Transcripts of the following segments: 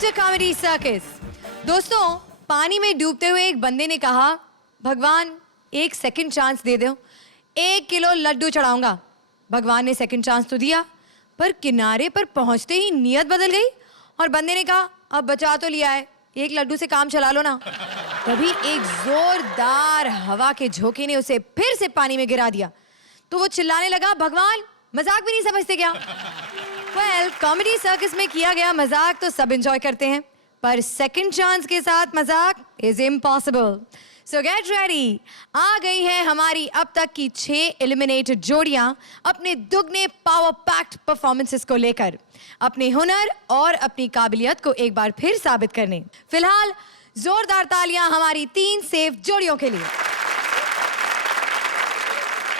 To comedy circus. दोस्तों, पानी में डूबते हुए एक बंदे ने कहा, भगवान एक सेकंड चांस दे दो, 1 किलो लड्डू चढ़ाऊंगा। भगवान ने सेकंड चांस तो दिया, पर किनारे पर पहुंचते ही नियत बदल गई और बंदे ने कहा, अब बचा तो लिया है, 1 लड्डू से काम चला लो ना। तभी एक जोरदार हवा के झोंके ने उसे फिर से पानी में गिरा दिया। तो वो चिल्लाने लगा, भगवान मजाक भी नहीं समझते क्या? वेल, कॉमेडी सर्कस में किया गया मजाक तो सब एंजॉय करते हैं, पर सेकंड चांस के साथ मजाक is impossible. So get ready. आ गई है हमारी अब तक की 6 एलिमिनेटेड जोड़ियां अपने दुगने पावर पैक्ड परफॉर्मेंसेस को लेकर अपने हुनर और अपनी काबिलियत को एक बार फिर साबित करने। फिलहाल जोरदार तालियां हमारी 3 सेफ जोड़ियों के लिए।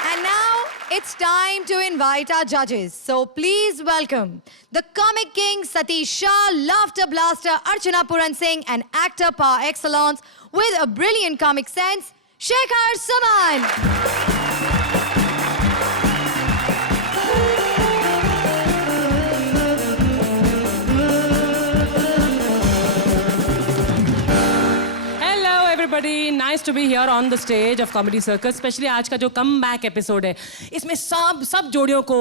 And now it's time to invite our judges. So please welcome the comic king Satish Shah, laughter blaster Archana Puran Singh, and actor par excellence with a brilliant comic sense, Shekhar Suman. Everybody, nice to be here on the stage of Comedy Circus. Especially आज का जो comeback episode है, इसमें सब जोड़ियों को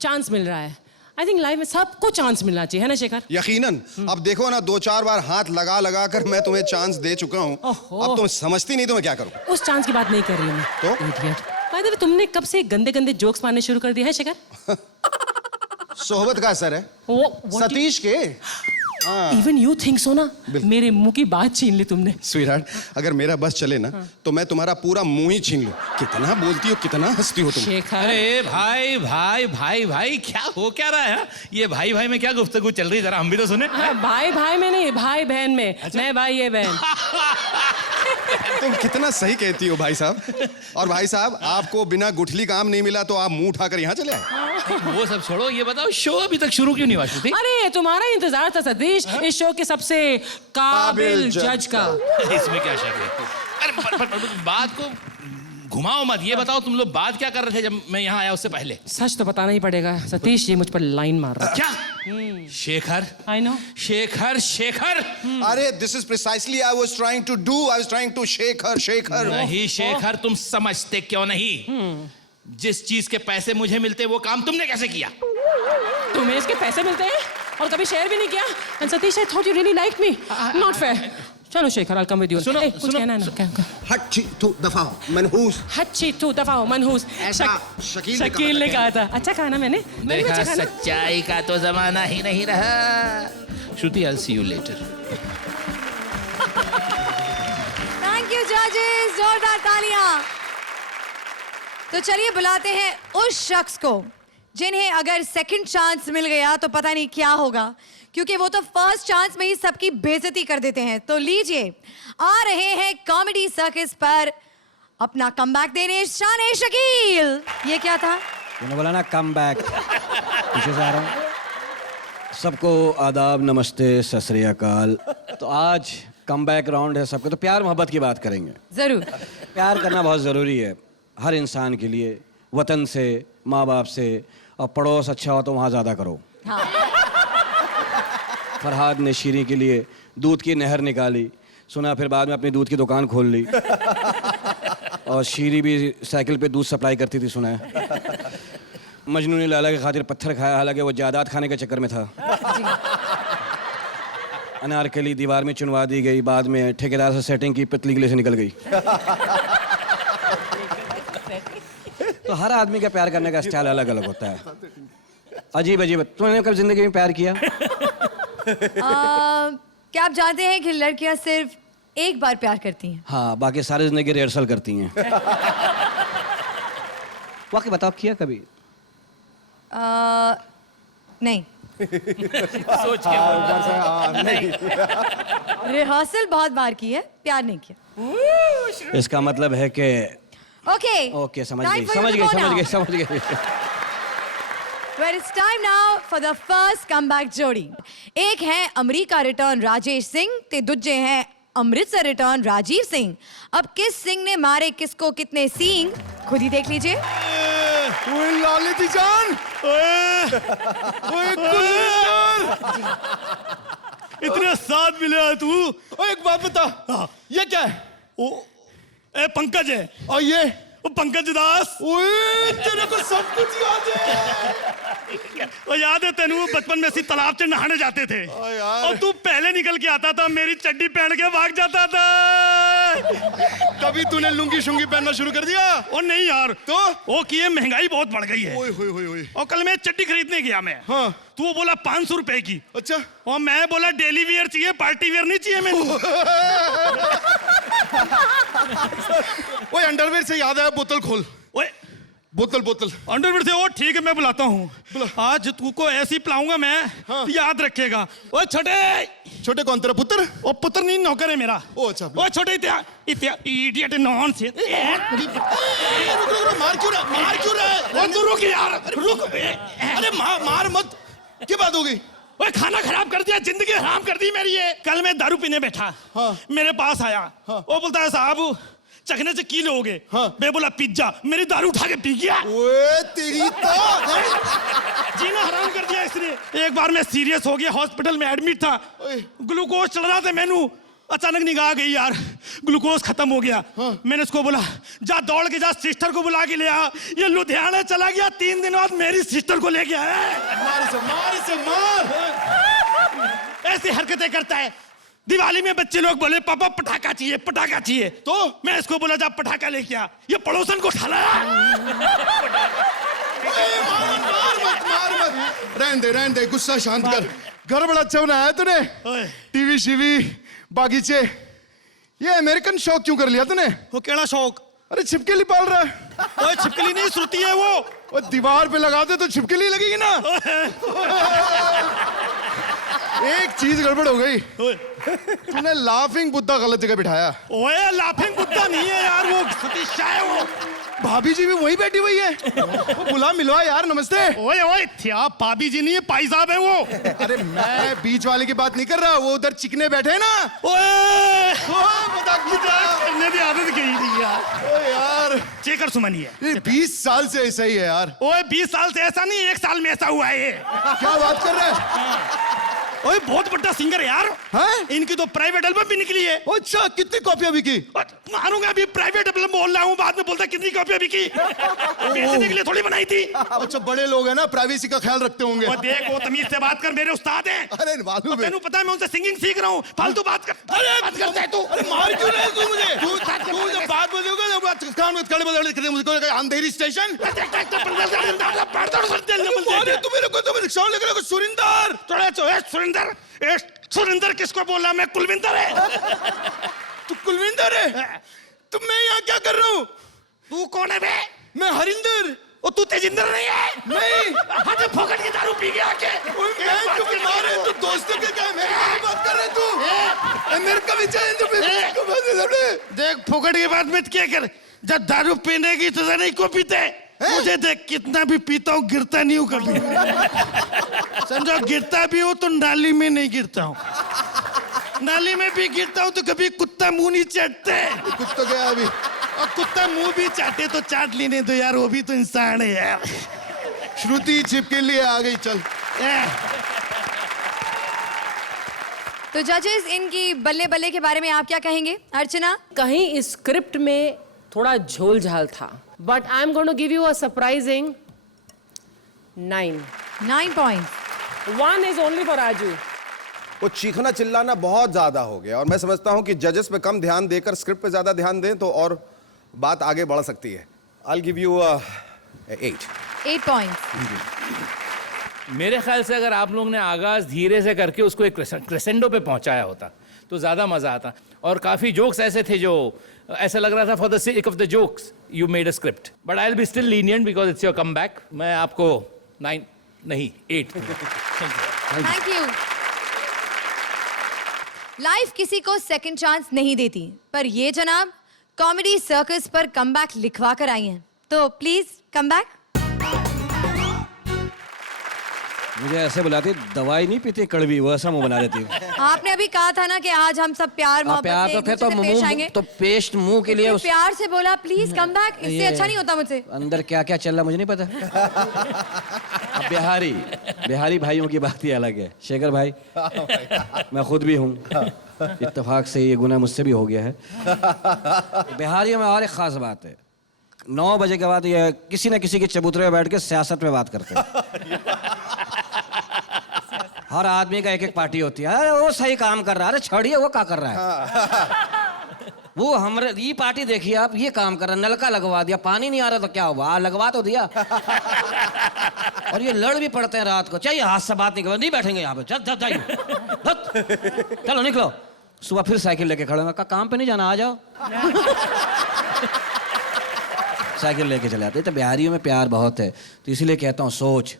chance मिल रहा है। I think life में सबको चांस मिलना चाहिए, है ना शेखर? यकीनन। अब देखो ना, 2-4 बार हाथ लगा कर मैं तुम्हें चांस दे चुका हूँ। अब तुम समझती नहीं तो मैं क्या करूँ? उस चांस की बात नहीं कर रही हूँ मैं। तो? By the way, तुमने कब से गंदे गंदे जोक्स मारने शुरू कर दिया है शेखर? सोहबत का असर है सतीश के। Even you think so ना? मेरे मुंह की बात छीन ली तुमने। स्वीटहार्ट, अगर मेरा बस चले ना तो मैं तुम्हारा पूरा मुंह ही छीन लूं। कितना बोलती हो, कितना हंसती हो तुम। शेखर, अरे भाई भाई भाई भाई, क्या हो क्या रहा है? ये भाई भाई में क्या गुफ्तगू चल रही है, जरा हम भी तो सुने। भाई भाई में नहीं, भाई बहन में। अच्छा? मैं भाई, ये बहन। तुम कितना सही कहती हो भाई साहब। और भाई साहब, आपको बिना गुठली काम नहीं मिला तो आप मुंह उठाकर यहाँ चले आए। वो सब छोड़ो, ये बताओ शो अभी तक शुरू क्यों नहीं हुआ? श्रुति, अरे तुम्हारा इंतजार था सतीश, इस शो के सबसे काबिल जज का। इसमें क्या शक है? अरे पर बात को घुमाओ मत, ये बताओ तुम लोग बात क्या कर रहे थे जब मैं यहाँ आया उससे पहले? सच तो बताना ही पड़ेगा सतीश, ये मुझ पर लाइन मार रहा है। क्या? शेखर? I know. शेखर शेखर। अरे this is precisely I was trying to do, I was trying to Shekhar Shekhar. नहीं शेखर, तुम समझते क्यों नहीं? जिस चीज के पैसे मुझे मिलते वो काम तुमने कैसे किया? तुम्हें इसके पैसे मिलते हैं और कभी शेयर भी नहीं किया। And Satish, I thought you really like me. Not fair. चलो शेखर, आई कम विद यू। सुनो, कुछ कहना है ना? क्या? हट तू दफा मनहूस। हच्ची तू दफा हो मनहूस। ऐसा शकील ने कहा था। अच्छा कहा ना मैंने? देखा, सच्चाई का तो जमाना ही नहीं रहा। श्रुति, I'll see you later. Thank you जजेस, जोरदार तालियां। तो चलिए बुलाते हैं उस शख्स को जिन्हें अगर सेकंड चांस मिल गया तो पता नहीं क्या होगा, क्योंकि वो तो फर्स्ट चांस में ही सबकी बेइज्जती कर देते हैं। तो लीजिए, आ रहे हैं कॉमेडी सर्कस पर अपना कमबैक देने शान शकील। ये क्या था? तूने बोला ना कमबैक, पीछे से आ रहा हूँ। सबको आदाब, नमस्ते, सत श्री अकाल। तो आज कमबैक राउंड है सबको, तो प्यार मोहब्बत की बात करेंगे। जरूर। प्यार करना बहुत ज़रूरी है हर इंसान के लिए, वतन से, माँ बाप से, और पड़ोस अच्छा हो तो वहाँ ज़्यादा करो। हाँ। फरहाद ने शीरी के लिए दूध की नहर निकाली, सुना फिर बाद में अपनी दूध की दुकान खोल ली। और शीरी भी साइकिल पे दूध सप्लाई करती थी, सुना है। मजनू ने लाला के खातिर पत्थर खाया, हालांकि वो जायदाद खाने के चक्कर में था। अनारकली दीवार में चुनवा दी गई, बाद में ठेकेदार से सेटिंग की, पतली गले से निकल गई। तो हर आदमी का प्यार करने का स्टाइल अलग अलग होता है, अजीब अजीब। तुमने कब जिंदगी में प्यार किया? क्या आप जानते हैं कि लड़कियां सिर्फ एक बार प्यार करती हैं? हाँ, बाकी सारी जिंदगी रिहर्सल करती हैं। वाकई बताओ, किया कभी? नहीं। सोच के नहीं। रिहर्सल बहुत बार की है, प्यार नहीं किया। इसका मतलब है कि ओके, समझ गई। Well, it's time now for the first comeback जोड़ी। एक है अमेरिका रिटर्न राजेश सिंह ते दूजे हैं अमृतसर रिटर्न राजीव सिंह। अब किस सिंह ने मारे किसको कितने सींग, खुद ही देख लीजिए। लाली जान, इतने साथ मिले तू। ओ एक बात बता, ये क्या है? ओ ए पंकज है। और ये? वो पंकज दास। ओए तेरे को सब कुछ याद है। वो याद है तेनू बचपन में ऐसी तालाब से नहाने जाते थे यार। और तू पहले निकल के आता था, मेरी चड्डी पहन के भाग जाता था। कभी तूने लुंगी शुंगी पहनना शुरू कर दिया? ओ नहीं यार, तो वो किए महंगाई बहुत बढ़ गई है। ओए होए होए होए। और कल मैं चड्डी खरीदने गया मैं। हाँ। तो वो बोला 500 रुपए की। अच्छा। और मैं बोला डेली वियर चाहिए, पार्टी वियर नहीं चाहिए मेरे। ओए अंडरवेयर से याद आया, बोतल खोल। ओए बोतल बोतल। अंडरवियर से। ओ ठीक है, मैं बुलाता हूँ। आज तुमको ऐसी पिलाऊंगा मैं। हाँ। याद रखेगा। ओ छोटे। छोटे कौन, तेरा पुत्र? ओ पुत्र नहीं, नौकर है मेरा। ओ अच्छा। ओ छोटे इडियट नॉन से। मार क्यों रहा, मार क्यों रहा है? ओ तू रुक यार, रुक। अरे मार मत। क्या बात हो गई? ओए खाना खराब कर दिया, जिंदगी हराम कर दी मेरी ये। कल मैं दारू पीने बैठा। हाँ। मेरे पास आया। हाँ। वो बोलता है साहब चखने से की लोगे? हाँ। मैं बोला पिज्जा। मेरी दारू उठा के पी गया। ओए तेरी तो जीना हराम कर दिया इसने। एक बार मैं सीरियस हो गया, हॉस्पिटल में एडमिट था। ग्लूकोज चल रहा था मैनू, अचानक निगाह गई यार, ग्लूकोज खत्म हो गया। हाँ। मैंने उसको बोला जा दौड़ के जा सिस्टर को बुला के ले आ। ये लुधियाना चला गया, 3 दिन बाद मेरी सिस्टर को लेके आया। मार इसे मार। ऐसी हरकतें करता है। दिवाली में बच्चे लोग बोले पापा पटाखा चाहिए, पटाखा चाहिए। तो मैं इसको बोला जा पटाखा लेके आ। ये पड़ोसन को ठलाया। रहने दे, गुस्सा शांत कर। घर बड़ा अच्छा बनाया है तूने, टीवी शीवी बागीचे। ये अमेरिकन शौक क्यों कर लिया तूने? वो केड़ा शौक? अरे छिपकली पाल रहा है। ओए छिपकली नहीं, श्रुति है वो। दीवार पे लगा दे तो छिपकली लगेगी ना। एक चीज गड़बड़ हो गई, तूने लाफिंग बुद्धा गलत जगह बिठाया। ओए लाफिंग बुद्धा नहीं है यार, वो सतीश शाह है वो। भाभी जी भी वहीं बैठी हुई है। वो बुला मिलवा यार, नमस्ते। ओए ओए क्या भाभी जी नहीं है, पाई साहब है वो। अरे मैं बीच वाले की बात नहीं कर रहा, वो उधर चिकने बैठे हैं ना। ओए मजाक करने की आदत गई थी यार। यार चेकर सुमन है। ये 20 साल से ऐसा ही है यार। ओए 20 साल से ऐसा नहीं, 1 साल में ऐसा हुआ है ये। क्या बात कर रहा है? ओए बहुत बड़ा सिंगर है यार। हैं? इनकी तो प्राइवेट एल्बम भी निकली है। अच्छा कितनी कॉपियां बिकी? मारूंगा अभी, प्राइवेट एल्बम बोल रहा हूँ, बाद में बोलता कितनी कॉपियां बिकी। बेचने के लिए थोड़ी बनाई थी। अच्छा बड़े लोग हैं ना, प्राइवेसी का ख्याल रखते होंगे। और देख वो तमीज से बात कर, मेरे उस्ताद हैं। अरे मालूम है। तेनू पता है मैं उनसे सिंगिंग सीख रहा हूँ, फालतू बात कर। अरे बात करता है तू। अरे मार क्यों रहा है तू मुझे? तू जब बात बोलोगे ना, बात कान में खड़े बदल मुझे अंधेरी स्टेशन। अरे तू मेरे को तो रिक्शा लेकर सुरिंदर। थोड़ा सुरिंदर। सुरिंदर किसको बोला? मैं कुलविंदर है। तू कुलविंदर है? तो मैं यहाँ क्या कर रहा हूँ? तू कौन है बे? मैं हरिंदर। ओ तू तेजिंदर नहीं है? नहीं। हाँ फोकट की दारू पी गया के। मैं तू बीमार है, तू दोस्तों के क्या मेरे को बात कर रहा है तू? मेरे का भी चाहिए तो देख फोकट की बात मत क्या कर। जब दारू पीने की तो नहीं को पीते। मुझे देख कितना भी पीता हूँ, गिरता नहीं हूँ कभी। समझो गिरता भी हूँ तो नाली में नहीं गिरता हूँ। नाली में भी गिरता हूँ तो कभी कुत्ता मुंह नहीं चाटते। कुत्ता गया अभी। और कुत्ता मुंह भी चाटे तो चाट लेने दो यार, वो भी तो इंसान है यार। श्रुति छिपके लिए आ गई, चल। तो जजेस, इनकी बल्ले बल्ले के बारे में आप क्या कहेंगे? अर्चना? कहीं इस स्क्रिप्ट में थोड़ा झोल झाल था, but I am going to give you a surprising 9. 9 points. 1 is only for Raju. वो चीखना चिल्लाना बहुत ज्यादा हो गया और मैं समझता हूं कि जजेस पे कम ध्यान देकर स्क्रिप्ट पे ज्यादा ध्यान दें तो और बात आगे बढ़ सकती है. I'll give you 8. 8 points. मेरे ख्याल से अगर आप लोगों ने आगाज धीरे से करके उसको एक क्रेसेंडो पे पहुंचाया होता तो ज़्यादा मज़ा आता. और काफ़ी जोक्स ऐसे थे जो ऐसा लग रहा था for the sake of the jokes you made a script. But I will be still lenient because it's your come back. मैं आपको 9 नहीं 8. Thank you. लाइफ किसी को सेकंड चांस नहीं देती, पर ये जनाब कॉमेडी सर्कस पर कमबैक लिखवा कर आई हैं. तो प्लीज कम बैक. मुझे ऐसे बुलाती, दवाई नहीं पीती कड़वी, वो ऐसा मुंह बना देती. आपने अभी कहा था ना कि आज हम सब प्यार मोहब्बत प्यार से तो एक फिर तो दूसरे से पेश आएंगे. मुंह तो पेस्ट मुंह के लिए प्यार से बोला प्लीज कम बैक, इससे ये अच्छा नहीं होता मुझसे. अंदर क्या क्या चल रहा मुझे नहीं पता. अब बिहारी भाइयों की बात ही अलग है। शेखर भाई, मैं खुद भी हूँ, इत्तेफाक से ये गुनाह मुझसे भी हो गया है। बिहारियों में और एक खास बात है, 9 बजे के बाद ये किसी न किसी के चबूतरे में बैठ के सियासत पे बात करते हैं। हर आदमी का एक पार्टी होती है। अरे वो सही काम कर रहा है, अरे छोड़िए वो क्या कर रहा है। वो हमारे ये पार्टी देखिए आप, ये काम कर रहा है, नलका लगवा दिया, पानी नहीं आ रहा तो क्या हुआ, लगवा तो दिया। और ये लड़ भी पड़ते हैं रात को, चाहिए हाथ से बात नहीं बैठेंगे यहाँ पे, चल जाइए, चलो निकलो। सुबह फिर साइकिल लेके खड़े होंगे, काम पे नहीं जाना, आ जाओ। साइकिल लेके चले आते। तो बिहारियों में प्यार बहुत है, तो इसीलिए कहता हूँ सोच।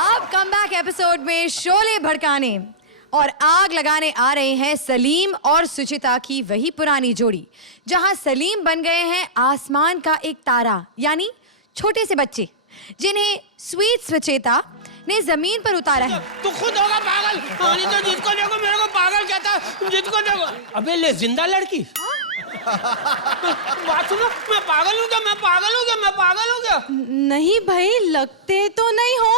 अब कमबैक एपिसोड में शोले भड़काने और आग लगाने आ रहे हैं सलीम और सुचिता की वही पुरानी जोड़ी, जहां सलीम बन गए हैं आसमान का एक तारा, यानी छोटे से बच्चे, जिन्हें स्वीट सुचेता ने जमीन पर उतारा है। तू खुद होगा पागल, पानी तो जिसको देखो मेरे को पागल कहता है, जिसको देखो। अबे ले जिंदा लड़की, बात सुनो, मैं पागल हूँ क्या, मैं पागल हूँ क्या, मैं पागल हूँ क्या? नहीं भाई, लगते तो नहीं हो।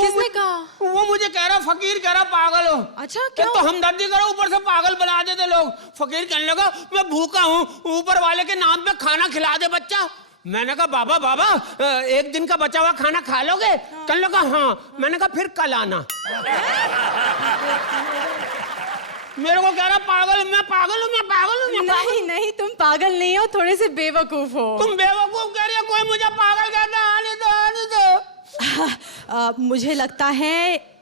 किसने कहा? वो मुझे कह रहा फकीर, कह रहा पागल हो। अच्छा, क्यों? तो हमदर्दी करो, ऊपर से पागल बना देते लोग। फकीर कहने लगा मैं भूखा हूँ, ऊपर वाले के नाम पे खाना खिला दे बच्चा। मैंने कहा बाबा एक दिन का बचा हुआ खाना खा लोगे? कहने लगा हाँ। मैंने कहा फिर कल आना। मेरे को कह रहा पागल, मैं पागल हूँ, मैं पागल हूँ। नहीं, तुम पागल नहीं हो, थोड़े से बेवकूफ हो। तुम बेवकूफ कह रही हो, कोई मुझे पागल कहता है? आने दो। मुझे लगता है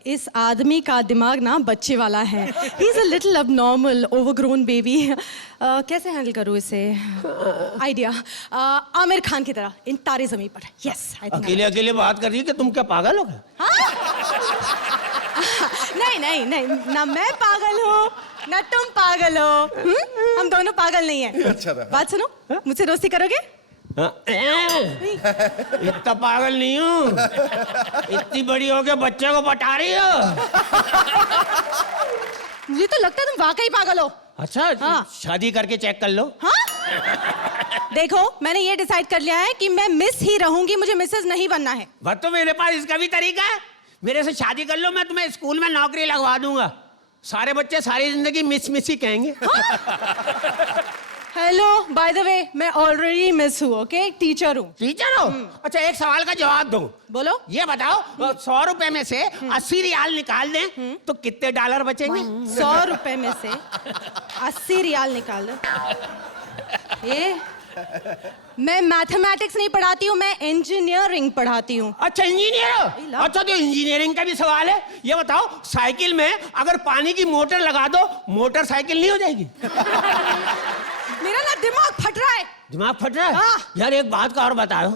इस आदमी का दिमाग ना बच्चे वाला है। He is a little abnormal, overgrown baby. कैसे हैंडल करूँ इसे? आइडिया, आमिर खान की तरह इन तारे जमीन पर। यस, अकेले बात कर रही है कि तुम क्या पागल हो गए? नहीं, ना मैं पागल हूँ ना तुम पागल हो। हम दोनों पागल नहीं है। अच्छा था। बात सुनो, मुझसे दोस्ती करोगे? इतना पागल नहीं हूँ, इतनी बड़ी हो के बच्चे को पटा रही हो। मुझे तो लगता है तुम वाकई पागल हो। अच्छा, हाँ। शादी करके चेक कर लो। हाँ? देखो, मैंने ये डिसाइड कर लिया है कि मैं मिस ही रहूंगी, मुझे मिसेस नहीं बनना है। बस तो मेरे पास इसका भी तरीका है। मेरे से शादी कर लो, मैं तुम्हें स्कूल में नौकरी लगवा दूंगा। सारे बच्चे सारी जिंदगी मिस ही कहेंगे। हेलो, बाय द वे, मैं ऑलरेडी मिस हूँ, ओके? टीचर हूँ। टीचर हो? अच्छा, एक सवाल का जवाब दो। बोलो। ये बताओ, 100 रुपए में से 80 रियाल निकाल दें तो कितने डॉलर बचेंगे? 100 रुपए में से 80 रियाल निकाल दो। ये मैं मैथमेटिक्स नहीं पढ़ाती हूँ, मैं इंजीनियरिंग पढ़ाती हूँ। अच्छा, इंजीनियर हो? अच्छा, तो इंजीनियरिंग का भी सवाल है। ये बताओ, साइकिल में अगर पानी की मोटर लगा दो, मोटरसाइकिल नहीं हो जाएगी? मेरा ना दिमाग फट रहा है। दिमाग फट रहा है? हाँ। यार एक बात का और बताओ,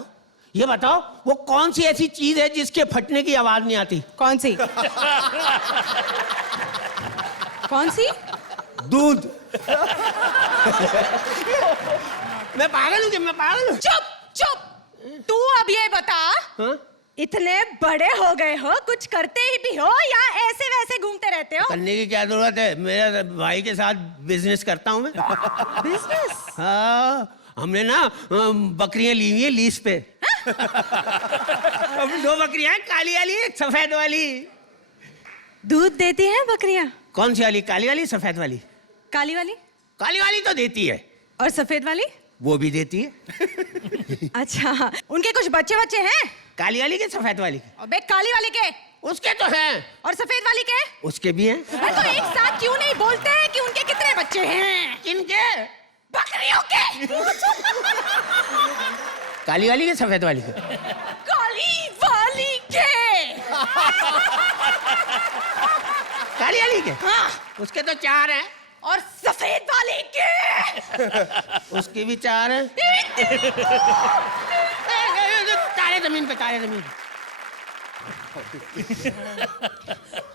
ये बताओ वो कौन सी ऐसी चीज है जिसके फटने की आवाज नहीं आती? कौन सी? कौन सी? दूध। मैं पागल हूँ कि मैं पागल हूँ? चुप। तू अब ये बता, हाँ? इतने बड़े हो गए हो, कुछ करते ही भी हो या ऐसे वैसे घूमते रहते हो? करने की क्या जरूरत है? मेरे भाई के साथ बिजनेस करता हूँ मैं। बिजनेस? हाँ, हमने ना बकरियां ली हुई है लीज पे। अब 2 बकरियां हैं, काली वाली एक सफेद वाली। दूध देती हैं बकरियां? कौन सी वाली? काली वाली सफेद वाली? काली वाली? काली वाली तो देती है। और सफेद वाली? वो भी देती है। अच्छा, उनके कुछ बच्चे हैं? काली वाली के सफेद वाली के? अबे काली वाली के? उसके तो हैं। और सफेद वाली के? उसके भी हैं। अरे तो एक साथ क्यों नहीं बोलते हैं कि उनके कितने बच्चे हैं? किनके? बकरियों के। काली वाली के सफेद वाली के? काली वाली के। काली वाली के? हाँ। उसके तो 4 हैं। और सफेद वाले के? उसके भी 4 हैं। तारे जमीन पे, तारे जमीन पे।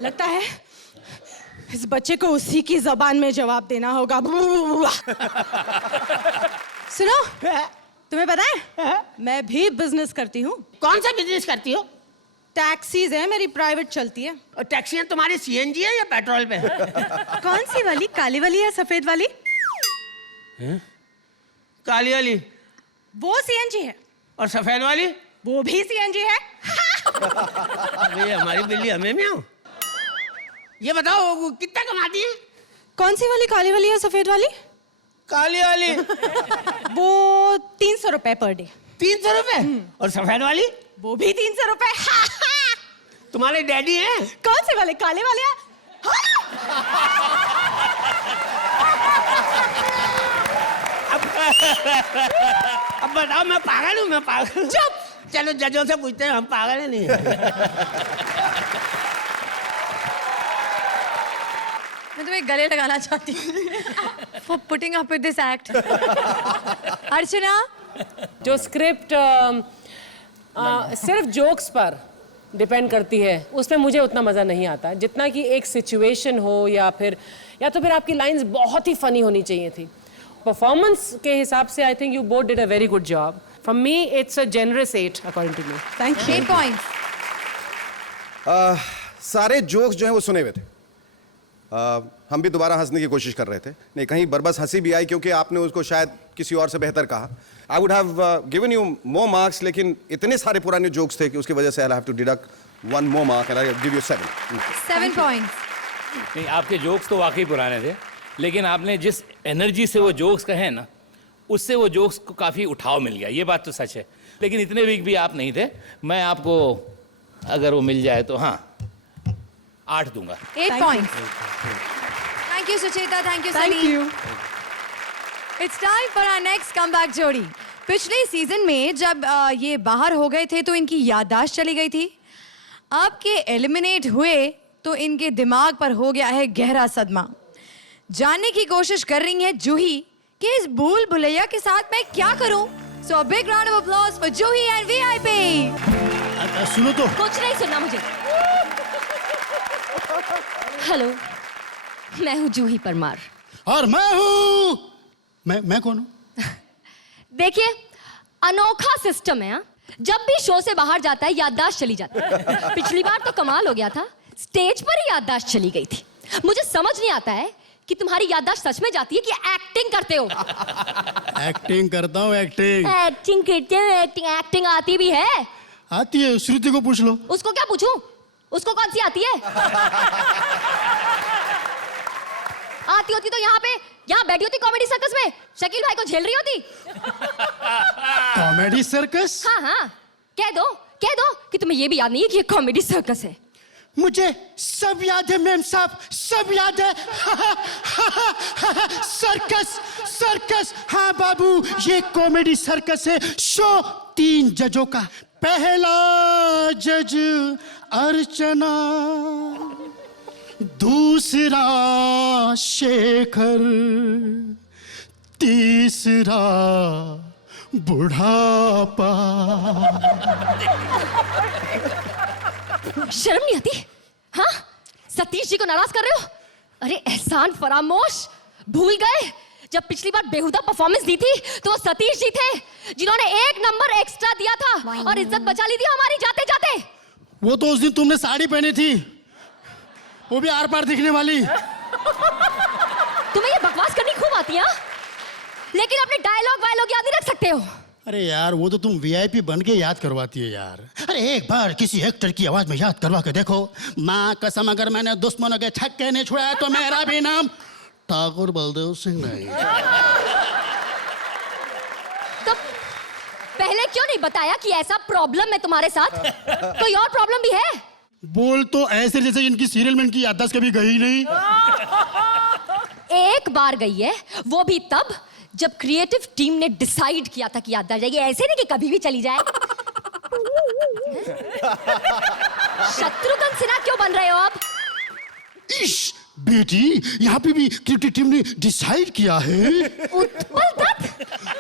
लगता है इस बच्चे को उसी की जबान में जवाब देना होगा। सुनो, तुम्हें पता है मैं भी बिजनेस करती हूँ। कौन सा बिजनेस करती हो? टैक्सीज है मेरी, प्राइवेट चलती है। और टैक्सियां तुम्हारी सीएनजी है या पेट्रोल पे? कौन सी वाली? काली वाली या सफेद वाली? काली वाली। वो सीएनजी है। और सफेद वाली? वो भी सीएनजी है। अबे हमारी बिल्ली हमें म्याऊं। ये बताओ वो कितना कमाती है? कौन सी वाली, काली वाली या सफेद वाली? काली वाली। वो 300 रुपए पर डे। 300 रुपए? और सफेद वाली? वो भी 300 रुपए। तुम्हारे डैडी हैं? कौन से वाले, काले वाले? अब बताओ मैं पागल हूँ, मैं पागल। चुप। चलो जजों से पूछते हैं, हम पागल हैं नहीं? मैं तुम्हें गले लगाना चाहती हूँ for putting up with this act. Archana, जो स्क्रिप्ट सिर्फ जोक्स पर डिपेंड करती है उसमें मुझे उतना मज़ा नहीं आता जितना कि एक सिचुएशन हो या तो फिर आपकी लाइंस बहुत ही फनी होनी चाहिए थी। परफॉर्मेंस के हिसाब से I think you both did a very good job. For me it's a generous 8 according to me. Thank you. 8 points. सारे जोक्स जो हैं वो सुने हुए थे। हम भी दोबारा हंसने की कोशिश कर रहे थे, नहीं कहीं बरबस हंसी भी आई क्योंकि आपने उसको शायद किसी और से बेहतर कहा। I would have given you more marks, लेकिन इतने सारे पुराने जोक्स थे कि उसकी वजह से I have to deduct 1 more mark and I'll give you 7. 7 points. नहीं, आपके जोक्स तो वाकई पुराने थे, लेकिन आपने जिस एनर्जी से वो जोक्स कहे ना, उससे वो जोक्स को काफ़ी उठाव मिल गया, ये बात तो सच है। लेकिन इतने वीक भी आप नहीं थे। मैं आपको अगर वो मिल जाए तो हाँ 8 दूंगा। 8 points. Thank you Sucheta, thank you thank Sunny. You. It's time for our next comeback जोड़ी। पिछले सीजन में जब ये बाहर हो गए थे तो इनकी याददाश्त चली गई थी। अब के एलिमिनेट हुए तो इनके दिमाग पर हो गया है गहरा सदमा। जानने की कोशिश कर रही है जूही कि इस भूल भुलैया के साथ मैं क्या करूं। So big round of applause for Juhi and VIP. सुनो तो, कुछ नहीं सुनना मुझे। हेलो, मैं हूँ जूही परमार। और मैं हूँ, मैं कौन हूँ? देखिए, अनोखा सिस्टम है। हाँ? जब भी शो से बाहर जाता है याददाश्त चली जाती है। पिछली बार तो कमाल हो गया था, स्टेज पर ही याददाश्त चली गई थी। मुझे समझ नहीं आता है कि तुम्हारी याददाश्त सच में जाती है कि एक्टिंग करते हो। एक्टिंग करता हूँ, एक्टिंग। एक्टिंग करते हो, एक्टिंग आती भी है। आती है, श्रुति को पूछ लो। उसको क्या पूछूं? उसको कौन सी आती है? आती होती तो यहाँ बैठी होती कॉमेडी सर्कस में, शकील भाई को झेल रही होती। Comedy circus? हाँ, कह दो कि तुम्हें ये भी याद नहीं है कि ये कॉमेडी सर्कस है। मुझे सब याद है मैम साहब, सब याद है। सर्कस, हाँ बाबू, ये कॉमेडी सर्कस है। शो 3 जजों का। पहला जज अर्चना, दूसरा शेखर, तीसरा बुढ़ापा। शर्म नहीं आती? हाँ, सतीश जी को नाराज कर रहे हो? अरे एहसान फरामोश, भूल गए जब पिछली बार बेहुदा परफॉर्मेंस दी थी तो वो सतीश जी थे जिन्होंने 1 नंबर एक्स्ट्रा दिया था और इज्जत बचा ली थी हमारी जाते जाते। वो तो उस दिन तुमने साड़ी पहनी थी, वो भी आर पार दिखने वाली। तुम्हें ये बकवास करनी खूब आती है, लेकिन अपने डायलॉग वायलॉग याद नहीं रख सकते हो। अरे यार, वो तो तुम वीआईपी बन के याद करवाती है यार। अरे एक बार किसी एक्टर की आवाज में याद करवा के देखो। माँ कसम, अगर मैंने दुश्मनों के छक्के नहीं छुड़ाया तो मेरा भी नाम ठाकुर बलदेव सिंह नहीं। तो पहले क्यों नहीं बताया कि ऐसा प्रॉब्लम है तुम्हारे साथ? कोई और प्रॉब्लम भी है? बोल तो ऐसे जैसे इनकी सीरियल में इनकी याददाश्त कभी गई नहीं। एक बार गई है, वो भी तब जब क्रिएटिव टीम ने डिसाइड किया था कि याद आ जाएगी, ऐसे नहीं कि कभी भी चली जाए। शत्रुघ्न सिन्हा क्यों बन रहे हो अब? इश बेटी, यहाँ पे भी क्रिएटिव टीम ने डिसाइड किया है। उत्पल दत्त?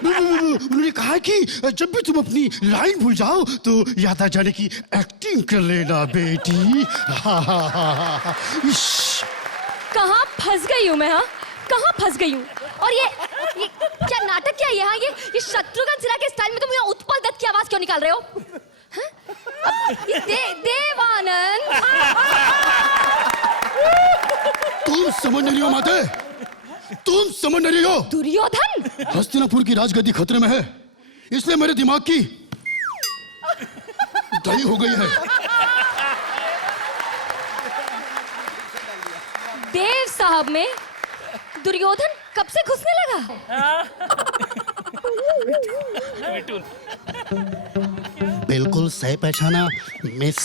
उन्होंने कहा कि जब भी तुम अपनी लाइन भूल जाओ तो याद आ जाने की एक्टिंग कर लेना बेटी। कहाँ फंस गई हूँ मैं? हाँ, कहाँ फंस गई हूँ? और ये क्या नाटक क्या है यहाँ? ये शत्रुघ्न सिन्हा के स्टाइल में तुम ये उत्पल दत्त की आवाज क्यों निकाल रहे हो? हाँ? अब ये देवानंद। तुम समझ नहीं हो माते, तुम समझ नहीं हो। दुर्योधन? हस्तिनापुर की राजगद्दी खतरे में है, इसलिए मेरे दिमाग की पिटाई हो गई है। देव साहब में दुर्योधन कब से घुसने लगा? बिल्कुल सही पहचाना मिस।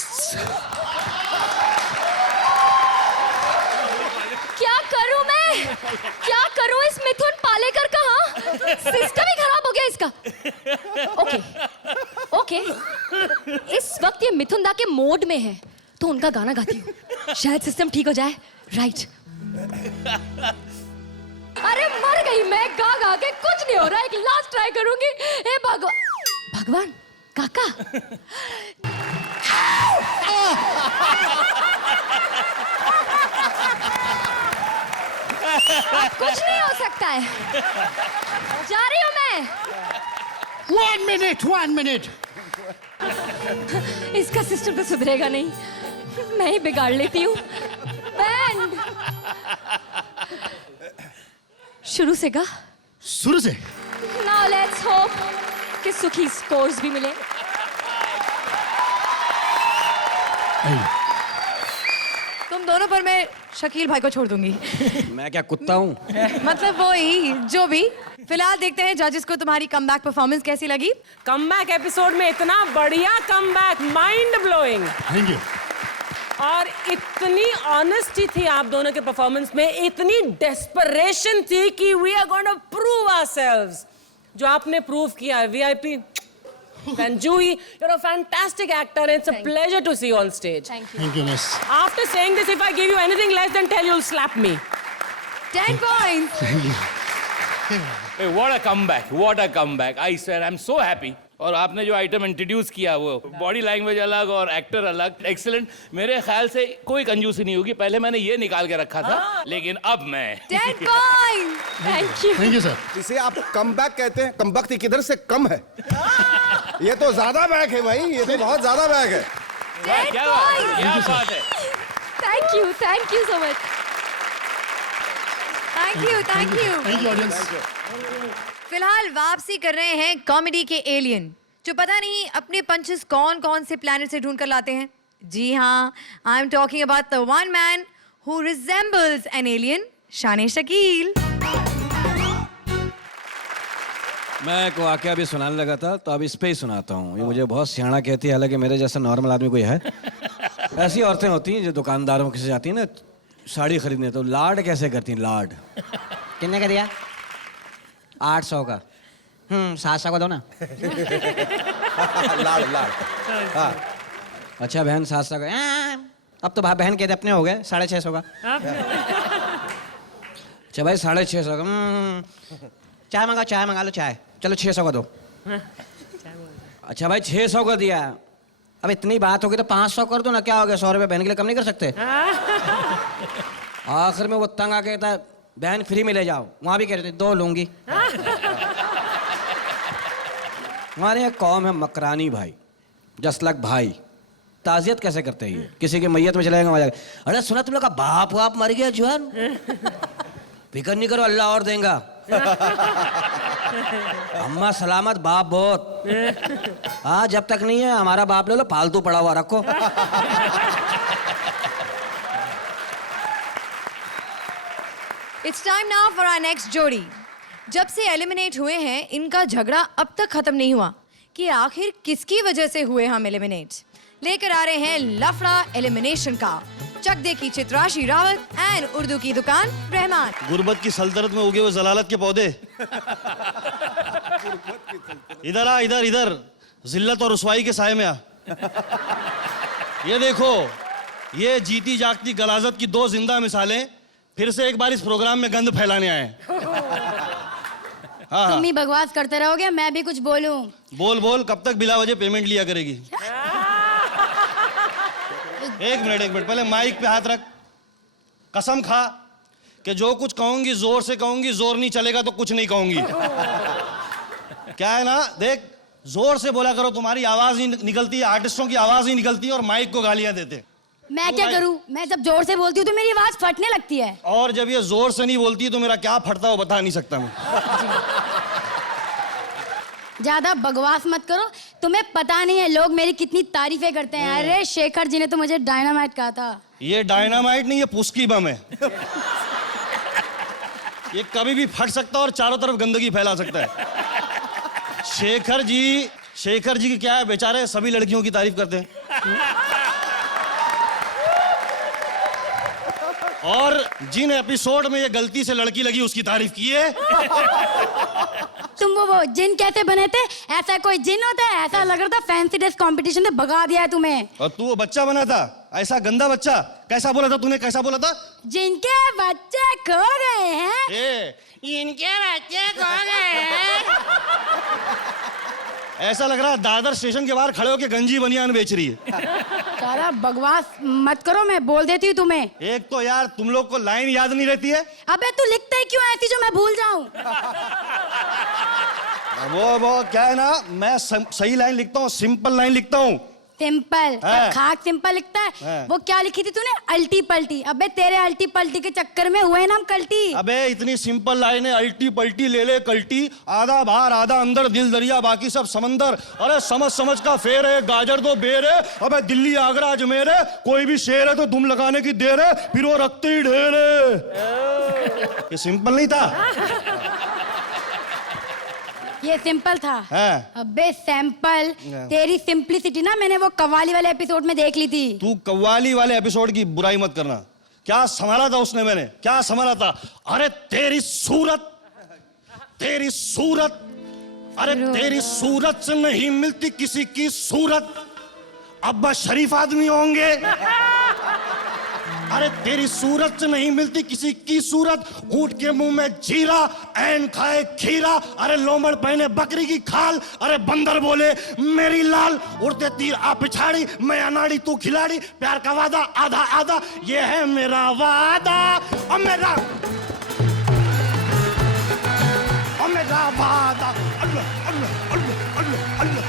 क्या करूं मैं? क्या करूं इस मिथुन पालेकर का? हाँ, सिस्टम ही खराब हो गया इसका। ओके, इस वक्त ये मिथुन दा के मोड में है तो उनका गाना गाती हूँ, शायद सिस्टम ठीक हो जाए। राइट। अरे मर गई मैं गा गा के, कुछ नहीं हो रहा, एक लास्ट ट्राई करूंगी। हे भगवान काका। अब कुछ नहीं हो सकता है, जा रही हूं मैं। 1 मिनट। इसका सिस्टम तो सुधरेगा नहीं, मैं ही बिगाड़ लेती हूँ। बैंड शुरू से गा। शुरू से। नाउ लेट्स होप कि सुखी स्कोर्स भी मिले। तुम दोनों पर मैं शकील भाई को छोड़ दूंगी। मैं क्या कुत्ता हूँ? मतलब वो ही जो भी। फिलहाल देखते हैं जजेस को तुम्हारी कमबैक परफॉर्मेंस कैसी लगी। कमबैक एपिसोड में इतना बढ़िया comeback, mind blowing, thank you. और इतनी ऑनेस्टी थी आप दोनों के परफॉर्मेंस में, इतनी डेस्परेशन थी कि we are going to prove ourselves, जो आपने प्रूव किया है। VIP and Juhi, you're a fantastic actor and it's a pleasure to see you on stage. Thank you, miss. After saying this, if I give you anything less than 10, you'll slap me. 10 points. Hey, what a comeback, what a comeback. I swear, I'm so happy. और आपने जो item introduce किया, वो body language अलग और actor अलग, excellent. मेरे ख्याल से कोई कंजूसी नहीं होगी, पहले मैंने ये निकाल के रखा था, लेकिन अब मैं 10 points. Thank you. Thank you sir. इसे आप कमबैक कहते हैं? कमबख्त किधर से कम है? ये तो ज्यादा बैक है भाई, ये तो बहुत ज्यादा बैक है। क्या बात है। Thank you so much. Thank you. Thank you audience. फिलहाल वापसी कर रहे हैं कॉमेडी के एलियन, जो पता नहीं अपने पंचेस कौन कौन से प्लैनेट से ढूंढ कर लाते हैं। जी हाँ, I am talking about the one man who resembles an alien, शान शकील। मैं को वाकया भी सुनाने लगा था, तो अब इस पे ही सुनाता हूँ। ये मुझे बहुत सियाना कहती है, हालांकि मेरे जैसा नॉर्मल आदमी कोई है। ऐसी औरतें होती हैं जो दुकानदारों के से जाती हैं ना साड़ी खरीदने, तो लाड कैसे करती हैं? लाड कितने का दिया? 800 का। 700 का दो ना। लाड़ लाड़। हाँ। अच्छा बहन 700 का। अब तो बहन कहते अपने हो गए 650 का। अच्छा भाई 650 का। चाय मंगा लो चाय। चलो 600 का दो। अच्छा भाई 600 का दिया, अब इतनी बात होगी तो 500 कर दो ना, क्या हो गया? 100 रुपये बहन के लिए कम नहीं कर सकते? आखिर में वो तंग आ कहता है बहन फ्री में ले जाओ, वहां भी कह रहे थे 2 लूंगी। हमारे यहाँ कौम है मकरानी भाई, जसलक भाई। ताजियत कैसे करते हैं ये? किसी की मैयत में चले जाएंगे, वहां जाके अरे सुना तुम लोग का बाप वाप मर गया जुआन, फिक्र नहीं करो अल्लाह और देगा। अम्मा सलामत, बाप बहुत। हाँ जब तक नहीं है हमारा बाप ले लो, फालतू पड़ा हुआ रखो। It's time now for our next जोड़ी। जब से एलिमिनेट हुए हैं, इनका झगड़ा अब तक खत्म नहीं हुआ कि आखिर किसकी वजह से हुए हम एलिमिनेट। लेकर आ रहे हैं लफड़ा एलिमिनेशन का चक दे की चित्राशी रावत एंड उर्दू की दुकान रहमान। गुर्बत की सल्तनत में उगे हुए जलालत के पौधे। इधर आ, इधर इधर, जिल्लत और रुसवाई के साए में आ। ये देखो, ये जीती जागती गलाजत की 2 जिंदा मिसालें फिर से एक बार इस प्रोग्राम में गंद फैलाने आए। हाँ तुम ही बकवास करते रहोगे, मैं भी कुछ बोलूं? बोल बोल, कब तक बिला वजह पेमेंट लिया करेगी? एक मिनट, पहले माइक पे हाथ रख। कसम खा कि जो कुछ कहूंगी जोर से कहूंगी, जोर नहीं चलेगा तो कुछ नहीं कहूंगी। क्या है ना, देख जोर से बोला करो, तुम्हारी आवाज नहीं निकलती, आर्टिस्टों की आवाज नहीं निकलती और माइक को गालियां देते। मैं क्या करूं? मैं जब जोर से बोलती हूँ तो मेरी आवाज फटने लगती है, और जब ये जोर से नहीं बोलती तो मेरा क्या फटता वो बता नहीं सकता मैं। ज्यादा बकवास मत करो, तुम्हें पता नहीं है लोग मेरी कितनी तारीफें करते हैं। अरे शेखर जी ने तो मुझे डायनामाइट कहा था। ये डायनामाइट नहीं, ये पुस्की बम है। ये कभी भी फट सकता है और चारों तरफ गंदगी फैला सकता है। शेखर जी की क्या है, बेचारे सभी लड़कियों की तारीफ करते हैं। और जिन एपिसोड में ये गलती से लड़की लगी उसकी तारीफ की है। तुम वो जिन कैसे बने थे? ऐसा कोई जिन होता है? ऐसा लग रहा था फैंसी ड्रेस कंपटीशन में भगा दिया है तुम्हें। और तू वो बच्चा बना था, ऐसा गंदा बच्चा। कैसा बोला था तूने, कैसा बोला था? जिनके बच्चे खो गए हैं। इनके बच्चे खो गए हैं। ऐसा लग रहा है दादर स्टेशन के बाहर खड़े होकर गंजी बनियान बेच रही है। सारा बकवास मत करो, मैं बोल देती हूँ तुम्हें। एक तो यार तुम लोग को लाइन याद नहीं रहती है। अबे तू लिखता ही क्यों ऐसी जो मैं भूल जाऊं? वो क्या है ना, मैं सही लाइन लिखता हूँ, सिंपल लाइन लिखता हूँ। सिंपल? खाक सिंपल लिखता है। वो क्या लिखी थी तूने? अल्टी पल्टी। अबे तेरे अल्टी पल्टी के चक्कर में हुए ना हम कल्टी। अबे इतनी सिंपल लाइन है, अल्टी पल्टी ले ले कल्टी, आधा बाहर आधा अंदर, दिल दरिया बाकी सब समंदर। अरे समझ का फेर है, गाजर दो बेर है। अबे दिल्ली आगरा अजमेर है, कोई भी शेर है तो दुम लगाने की देर है, फिर वो रखते ही ढेर है। ये सिंपल नहीं था? ये सिंपल था। अबे सैंपल। तेरी सिंपलिसिटी ना मैंने वो कव्वाली वाले एपिसोड में देख ली थी। तू कव्वाली वाले एपिसोड की बुराई मत करना। क्या संभाला था उसने, मैंने क्या संभाला था? अरे तेरी सूरत, अरे तेरी सूरत से नहीं मिलती किसी की सूरत। अब्बा शरीफ आदमी होंगे। अरे तेरी सूरत से नहीं मिलती किसी की सूरत। ऊंट के मुंह में जीरा, ऐन खाए खीरा। अरे लोमड़ पहने बकरी की खाल। अरे बंदर बोले मेरी लाल। उड़ते तीर आ पिछाड़ी, मैं अनाड़ी तू खिलाड़ी। प्यार का वादा आधा आधा, ये है मेरा वादा। और मेरा वादा। अल्लाह अल्लाह अल्लाह अल्लाह अल्लाह।